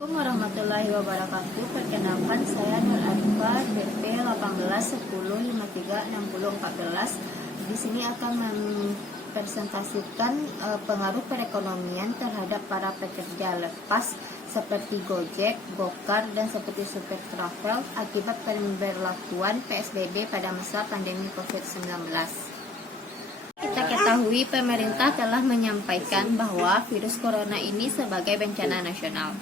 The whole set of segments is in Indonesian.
Assalamualaikum warahmatullahi wabarakatuh. Perkenalkan, saya Nur Arifah, BP 1810536014. Di sini akan mempresentasikan pengaruh perekonomian terhadap para pekerja lepas seperti Gojek, Gokar, dan seperti Super Travel akibat pemberlakuan PSBB pada masa pandemi COVID-19. Kita ketahui pemerintah telah menyampaikan bahwa virus corona ini sebagai bencana nasional.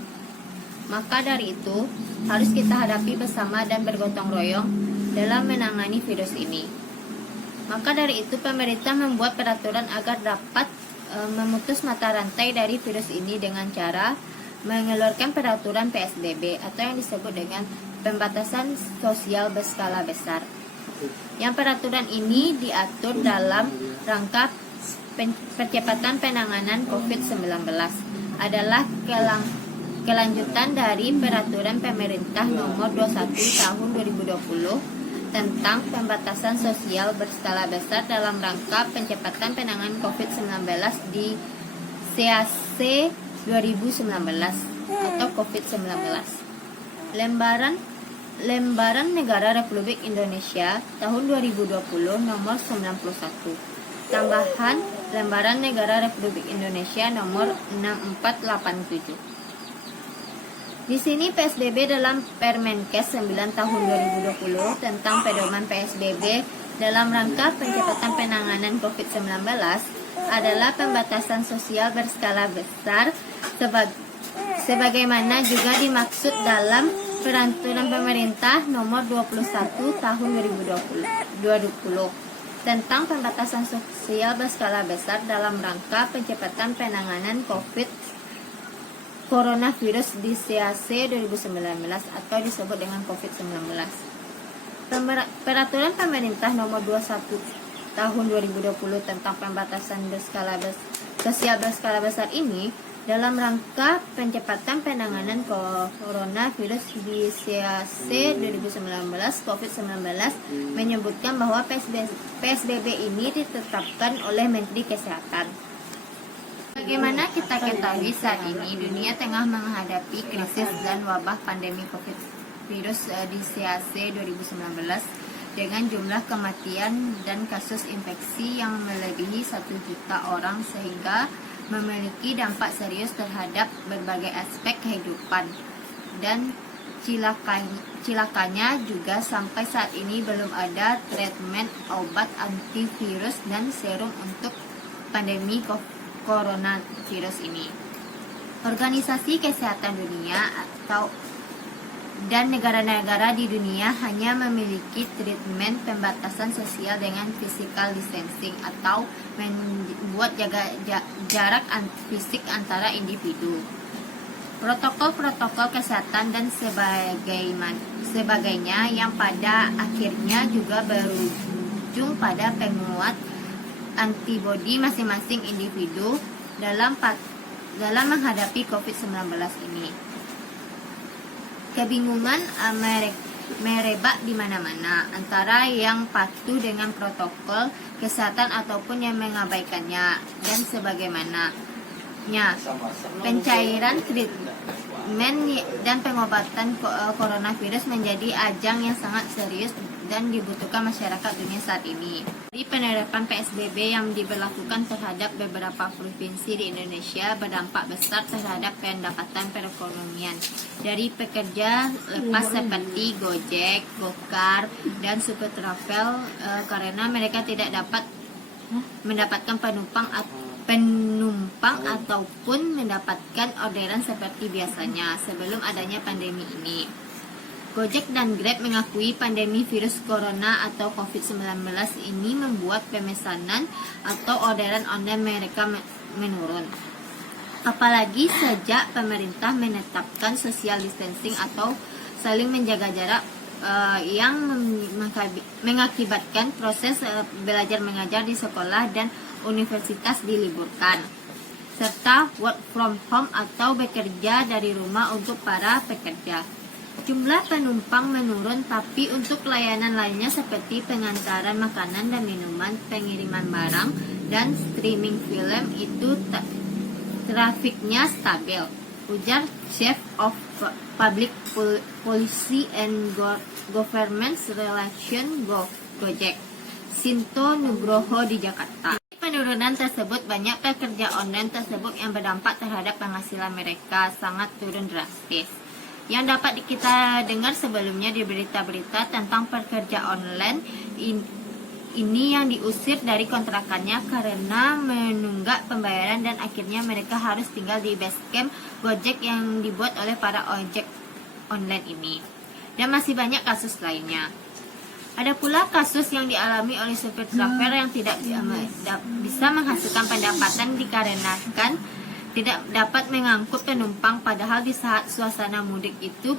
Maka dari itu, harus kita hadapi bersama dan bergotong royong dalam menangani virus ini. Maka dari itu, pemerintah membuat peraturan agar dapat memutus mata rantai dari virus ini dengan cara mengeluarkan peraturan PSBB atau yang disebut dengan pembatasan sosial berskala besar. Yang peraturan ini diatur dalam rangka percepatan penanganan COVID-19 adalah kelanjutan dari peraturan pemerintah nomor 21 tahun 2020 tentang pembatasan sosial berskala besar dalam rangka percepatan penanganan COVID-19 di CAC 2019 atau COVID-19. Lembaran Negara Republik Indonesia tahun 2020 nomor 91. Tambahan Lembaran Negara Republik Indonesia nomor 6487. Di sini PSBB dalam Permenkes 9 tahun 2020 tentang pedoman PSBB dalam rangka percepatan penanganan COVID-19 adalah pembatasan sosial berskala besar sebagaimana juga dimaksud dalam peraturan pemerintah nomor 21 tahun 2020 tentang pembatasan sosial berskala besar dalam rangka percepatan penanganan coronavirus di CAC 2019 atau disebut dengan COVID-19. Peraturan pemerintah nomor 21 tahun 2020 tentang pembatasan sosial berskala besar ini dalam rangka percepatan penanganan coronavirus di CAC 2019 COVID-19 menyebutkan bahwa PSBB ini ditetapkan oleh Menteri Kesehatan. Bagaimana kita ketahui saat ini dunia tengah menghadapi krisis dan wabah pandemi COVID virus di CAC 2019 dengan jumlah kematian dan kasus infeksi yang melebihi 1 juta orang sehingga memiliki dampak serius terhadap berbagai aspek kehidupan dan cilakanya juga sampai saat ini belum ada treatment obat antivirus dan serum untuk pandemi coronavirus ini. Organisasi Kesehatan Dunia dan negara-negara di dunia hanya memiliki treatment pembatasan sosial dengan physical distancing atau membuat jarak fisik antara individu. Protokol-protokol kesehatan dan sebagainya yang pada akhirnya juga berujung pada penguat antibodi masing-masing individu dalam menghadapi COVID-19 ini. Kebingungan merebak di mana-mana antara yang patuh dengan protokol kesehatan ataupun yang mengabaikannya dan sebagaimananya. Pencairan treatment dan pengobatan coronavirus menjadi ajang yang sangat serius dan dibutuhkan masyarakat dunia saat ini. Di penerapan PSBB yang diberlakukan terhadap beberapa provinsi di Indonesia berdampak besar terhadap pendapatan perekonomian dari pekerja lepas seperti Gojek, Gokar, dan Super Travel karena mereka tidak dapat mendapatkan penumpang ataupun mendapatkan orderan seperti biasanya sebelum adanya pandemi ini. Gojek dan Grab mengakui pandemi virus corona atau COVID-19 ini membuat pemesanan atau orderan online mereka menurun. Apalagi sejak pemerintah menetapkan social distancing atau saling menjaga jarak yang mengakibatkan proses belajar mengajar di sekolah dan universitas diliburkan, serta work from home atau bekerja dari rumah untuk para pekerja. Jumlah penumpang menurun, tapi untuk layanan lainnya seperti pengantaran makanan dan minuman, pengiriman barang, dan streaming film itu trafiknya stabil. ujar Chief of Public Policy and Government Relations Gojek, Sinto Nugroho di Jakarta. Penurunan tersebut, banyak pekerja online tersebut yang berdampak terhadap penghasilan mereka sangat turun drastis. Yang dapat kita dengar sebelumnya di berita-berita tentang pekerja online ini yang diusir dari kontrakannya karena menunggak pembayaran dan akhirnya mereka harus tinggal di base camp Gojek yang dibuat oleh para ojek online ini. Dan masih banyak kasus lainnya. Ada pula kasus yang dialami oleh supir travel yang tidak bisa menghasilkan pendapatan dikarenakan tidak dapat mengangkut penumpang, padahal di saat suasana mudik itu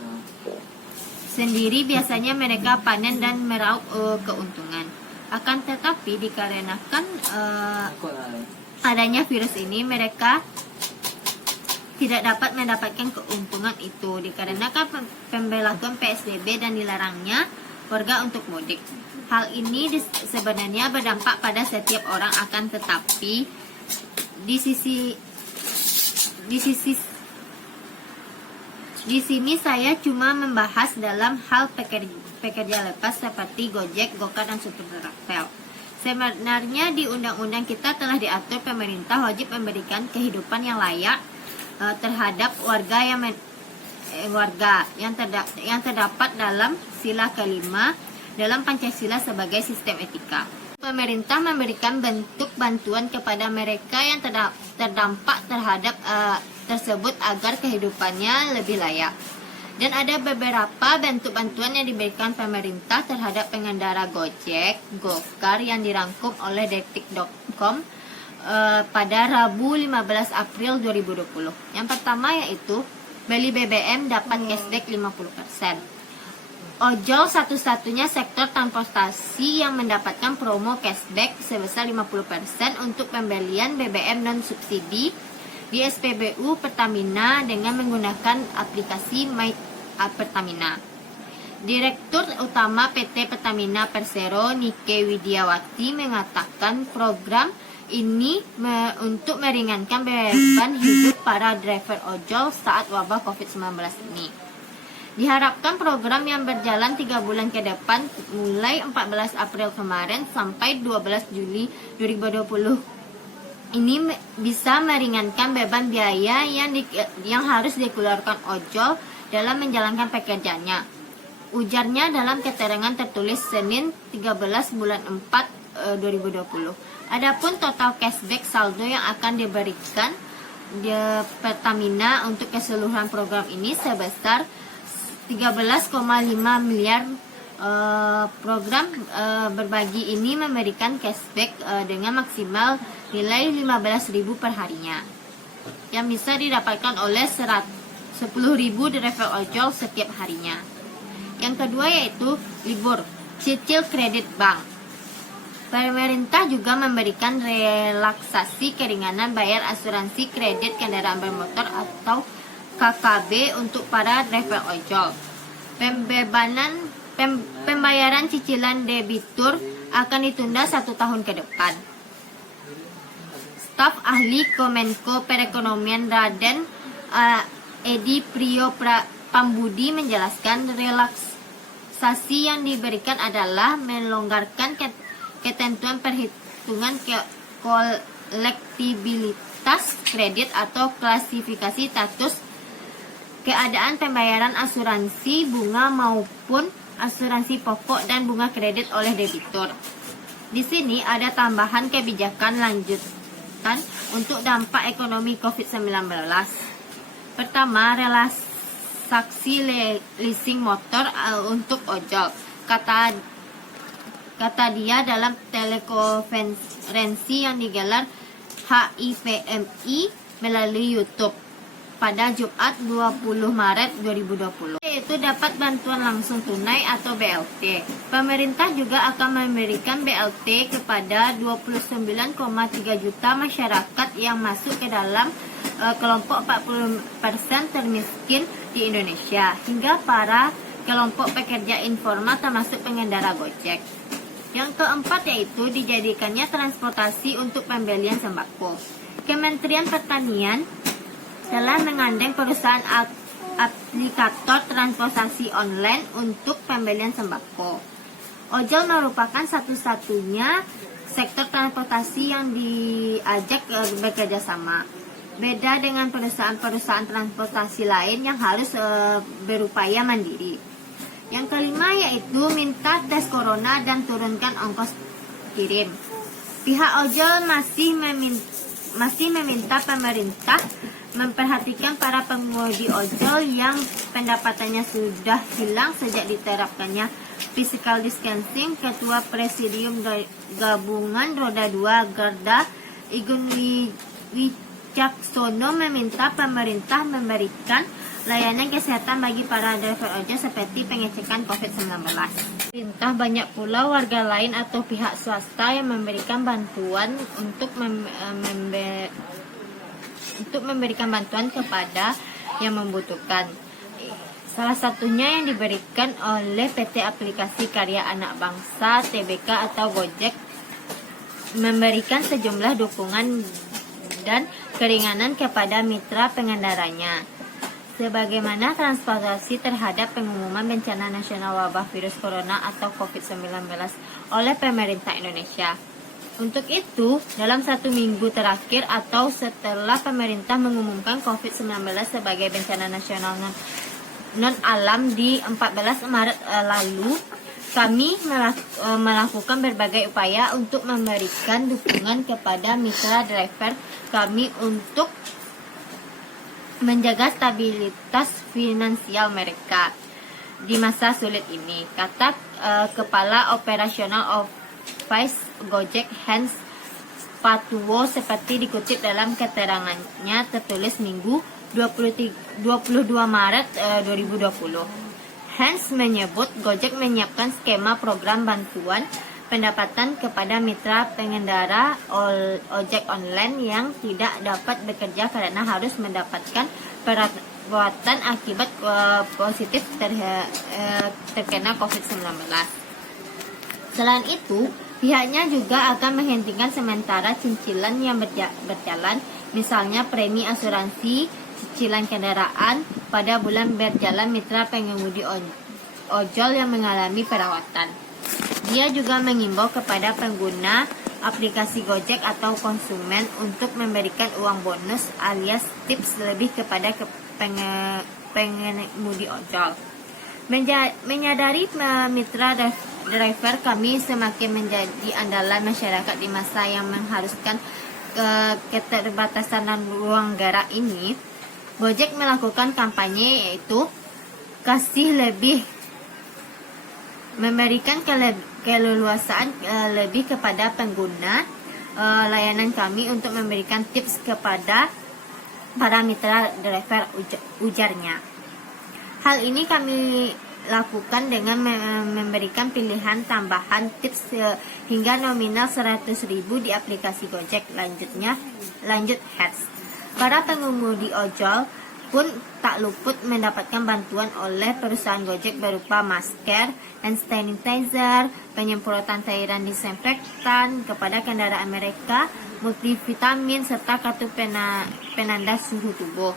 sendiri biasanya mereka panen dan meraup keuntungan. Akan tetapi dikarenakan adanya virus ini, mereka tidak dapat mendapatkan keuntungan itu dikarenakan pemberlakuan PSBB dan dilarangnya warga untuk mudik. Hal ini sebenarnya berdampak pada setiap orang, akan tetapi di sini saya cuma membahas dalam hal pekerja lepas seperti Gojek, Gokar, dan supir travel. Sebenarnya di undang-undang kita telah diatur pemerintah wajib memberikan kehidupan yang layak terhadap warga yang terdapat dalam sila kelima dalam Pancasila sebagai sistem etika. Pemerintah memberikan bentuk bantuan kepada mereka yang terdampak terhadap tersebut agar kehidupannya lebih layak. Dan ada beberapa bentuk bantuan yang diberikan pemerintah terhadap pengendara Gojek, Gokar yang dirangkum oleh detik.com pada Rabu 15 April 2020. Yang pertama yaitu beli BBM dapat cashback 50%. Ojol satu-satunya sektor transportasi yang mendapatkan promo cashback sebesar 50% untuk pembelian BBM non subsidi di SPBU Pertamina dengan menggunakan aplikasi My Pertamina. Direktur Utama PT Pertamina Persero Nike Widiawati mengatakan program ini untuk meringankan beban hidup para driver ojol saat wabah COVID-19 ini. Diharapkan program yang berjalan 3 bulan ke depan mulai 14 April kemarin sampai 12 Juli 2020 ini bisa meringankan beban biaya yang harus dikeluarkan ojol dalam menjalankan pekerjaannya. Ujarnya dalam keterangan tertulis Senin 13 bulan 4 2020. Adapun total cashback saldo yang akan diberikan di Pertamina untuk keseluruhan program ini sebesar 13,5 miliar. Program berbagi ini memberikan cashback dengan maksimal nilai 15.000 per harinya yang bisa didapatkan oleh 10.000 driver ojol setiap harinya. Yang kedua yaitu libur cicil kredit bank. Pemerintah juga memberikan relaksasi keringanan bayar asuransi kredit kendaraan bermotor atau KKB untuk para driver ojol. Pembayaran cicilan debitur akan ditunda 1 tahun ke depan. Staf ahli Kemenko Perekonomian Raden Edi Priyo Pambudi menjelaskan relaksasi yang diberikan adalah melonggarkan ketentuan perhitungan kolektibilitas kredit atau klasifikasi status keadaan pembayaran asuransi bunga maupun asuransi pokok dan bunga kredit oleh debitur. Di sini ada tambahan kebijakan lanjutan untuk dampak ekonomi COVID-19. Pertama, relaksasi leasing motor untuk ojol. Kata dia dalam telekonferensi yang digelar HIVMI melalui YouTube pada Jumat 20 Maret 2020, yaitu dapat bantuan langsung tunai atau BLT. Pemerintah juga akan memberikan BLT kepada 29,3 juta masyarakat yang masuk ke dalam kelompok 40% termiskin di Indonesia, hingga para kelompok pekerja informal termasuk pengendara Gojek. Yang keempat yaitu dijadikannya transportasi untuk pembelian sembako. Kementerian Pertanian telah menggandeng perusahaan aplikator transportasi online untuk pembelian sembako. Ojol merupakan satu-satunya sektor transportasi yang diajak bekerja sama. Beda dengan perusahaan-perusahaan transportasi lain yang harus berupaya mandiri. Yang kelima yaitu minta tes corona dan turunkan ongkos kirim. Pihak ojol masih meminta pemerintah memperhatikan para pengemudi ojol yang pendapatannya sudah hilang sejak diterapkannya physical distancing. Ketua Presidium Gabungan Roda 2 Garda, Igun Wicaksono, meminta pemerintah memberikan layanan kesehatan bagi para driver ojol seperti pengecekan COVID-19. Pemerintah banyak pula warga lain atau pihak swasta yang memberikan bantuan untuk memberikan bantuan kepada yang membutuhkan. Salah satunya yang diberikan oleh PT Aplikasi Karya Anak Bangsa (TBK) atau Gojek, memberikan sejumlah dukungan dan keringanan kepada mitra pengendaranya. Sebagaimana transportasi terhadap pengumuman bencana nasional wabah virus corona atau COVID-19 oleh pemerintah Indonesia. Untuk itu, dalam 1 minggu terakhir atau setelah pemerintah mengumumkan COVID-19 sebagai bencana nasional non-alam di 14 Maret lalu, kami melakukan berbagai upaya untuk memberikan dukungan kepada mitra driver kami untuk menjaga stabilitas finansial mereka di masa sulit ini, kata Kepala Operasional Office Gojek Hans Patuwo, seperti dikutip dalam keterangannya tertulis Minggu 22 Maret 2020. Hans menyebut Gojek menyiapkan skema program bantuan pendapatan kepada mitra pengendara ojek online yang tidak dapat bekerja karena harus mendapatkan perawatan akibat positif terkena COVID-19. Selain itu, pihaknya juga akan menghentikan sementara cicilan yang berjalan, misalnya premi asuransi, cicilan kendaraan pada bulan berjalan mitra pengemudi ojol yang mengalami perawatan. Dia juga mengimbau kepada pengguna aplikasi Gojek atau konsumen untuk memberikan uang bonus alias tips lebih kepada pengemudi ojol. Menyadari mitra driver kami semakin menjadi andalan masyarakat di masa yang mengharuskan keterbatasan dan ruang gerak ini, Gojek melakukan kampanye yaitu kasih lebih, memberikan keleluasaan lebih kepada pengguna layanan kami untuk memberikan tips kepada para mitra driver, ujarnya. Hal ini kami lakukan dengan memberikan pilihan tambahan tips hingga nominal 100.000 di aplikasi Gojek. Lanjut Hertz. Para pengemudi ojol pun tak luput mendapatkan bantuan oleh perusahaan Gojek berupa masker, hand sanitizer, penyemprotan cairan disinfektan kepada kendaraan mereka, multivitamin, serta kartu penanda suhu tubuh.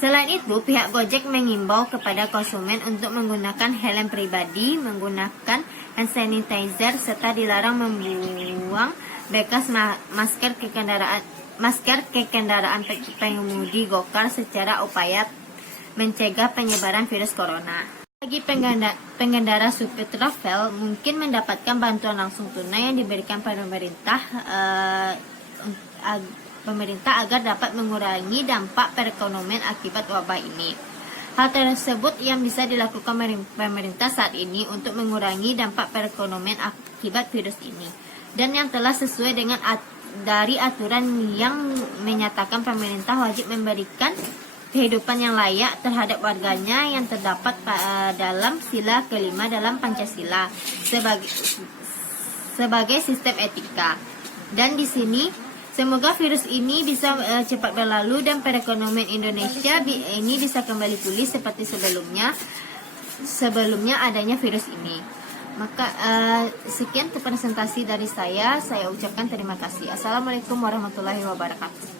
Selain itu, pihak Gojek mengimbau kepada konsumen untuk menggunakan helm pribadi, menggunakan hand sanitizer, serta dilarang membuang bekas masker ke kendaraan pengemudi gokar secara upaya mencegah penyebaran virus corona. Bagi pengendara supir travel mungkin mendapatkan bantuan langsung tunai yang diberikan pemerintah agar dapat mengurangi dampak perekonomian akibat wabah ini. Hal tersebut yang bisa dilakukan pemerintah saat ini untuk mengurangi dampak perekonomian akibat virus ini, dan yang telah sesuai dengan dari aturan yang menyatakan pemerintah wajib memberikan kehidupan yang layak terhadap warganya yang terdapat dalam sila kelima dalam Pancasila sebagai sistem etika. Dan di sini semoga virus ini bisa cepat berlalu dan perekonomian Indonesia ini bisa kembali pulih seperti sebelumnya adanya virus ini. Maka sekian presentasi dari saya ucapkan terima kasih. Assalamualaikum warahmatullahi wabarakatuh.